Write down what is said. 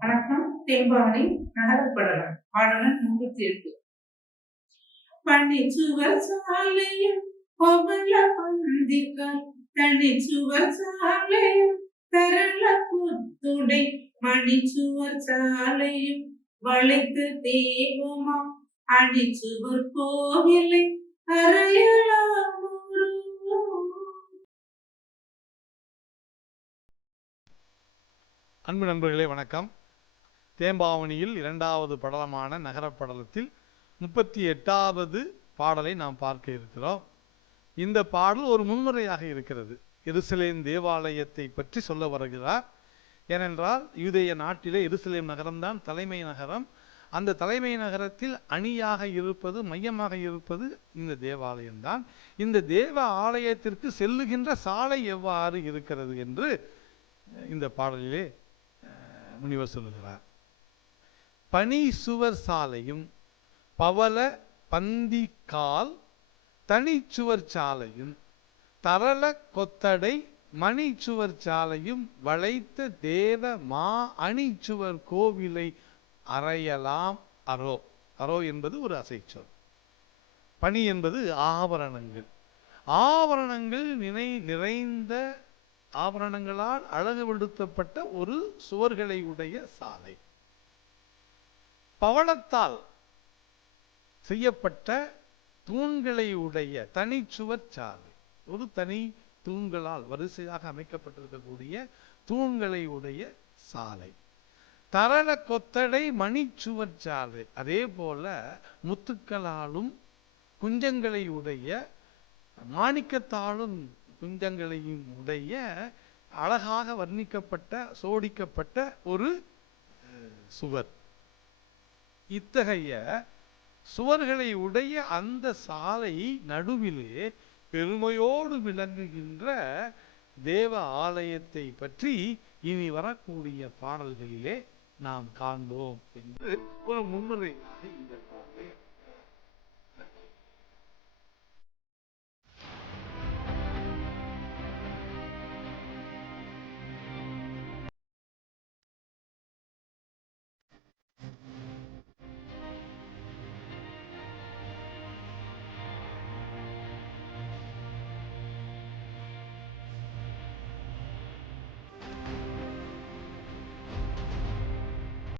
வணக்கம். தேம்பாவணி நகரப்படலாம். பாடலன் முன்னூத்தி எட்டு. பனிச்சுவர் சாலையும் கோமல தனி சுவர் சாலையும் தரள புத்துடை. மணி சுவர் சாலையும் வளைத்து தேவமா. அணி சுவர் கோவிலை அறையலாம். அன்பு நண்பர்களே வணக்கம். தேம்பாவணியில் இரண்டாவது படலமான நகரப்படலத்தில் முப்பத்தி எட்டாவது பாடலை நாம் பார்க்க இருக்கிறோம். இந்த பாடல் ஒரு முன்முறையாக இருக்கிறது. எருசலேம் தேவாலயத்தை பற்றி சொல்ல வருகிறார். ஏனென்றால் யூதேய நாட்டிலே எருசலேம் நகரம்தான் தலைமை நகரம். அந்த தலைமை நகரத்தில் அணியாக இருப்பது மையமாக இருப்பது இந்த தேவாலயம்தான். இந்த தேவ ஆலயத்திற்கு செல்லுகின்ற சாலை எவ்வாறு இருக்கிறது என்று இந்த பாடலிலே முனிவர் சொல்லுகிறார். பனி சுவர் சாலையும் பவள பந்திக்கால் தனிச்சுவர் சாலையும் தரள கொத்தடை மணிச்சுவர் சாலையும் வளைத்த தேவ மா அணிச்சுவர் கோவிலை அறையலாம். அரோ அரோ என்பது ஒரு அசைச்சொல். பனி என்பது ஆபரணங்கள். ஆபரணங்கள் நினை நிறைந்த ஆபரணங்களால் அழகுபடுத்தப்பட்ட ஒரு சுவர்களை உடைய சாலை. பவளத்தால் செய்யப்பட்ட தூண்களை உடைய தனிச்சுவர் சாலை. ஒரு தனி தூண்களால் வரிசையாக அமைக்கப்பட்டிருக்கக்கூடிய தூண்களை உடைய சாலை. தரள கொத்தடை மணிச்சுவர் சாலை. அதே போல முத்துக்களாலும் குஞ்சங்களை உடைய மாணிக்கத்தாலும் குஞ்சங்களையும் உடைய அழகாக வர்ணிக்கப்பட்ட சோடிக்கப்பட்ட ஒரு சுவர். இத்தகைய சுவர்களை உடைய அந்த சாலை நடுவிலே பெருமையோடு விளங்குகின்ற தேவ ஆலயத்தை பற்றி இனி வரக்கூடிய பாடல்களிலே நாம் காண்போம் என்று ஒரு முன்னுரை இந்த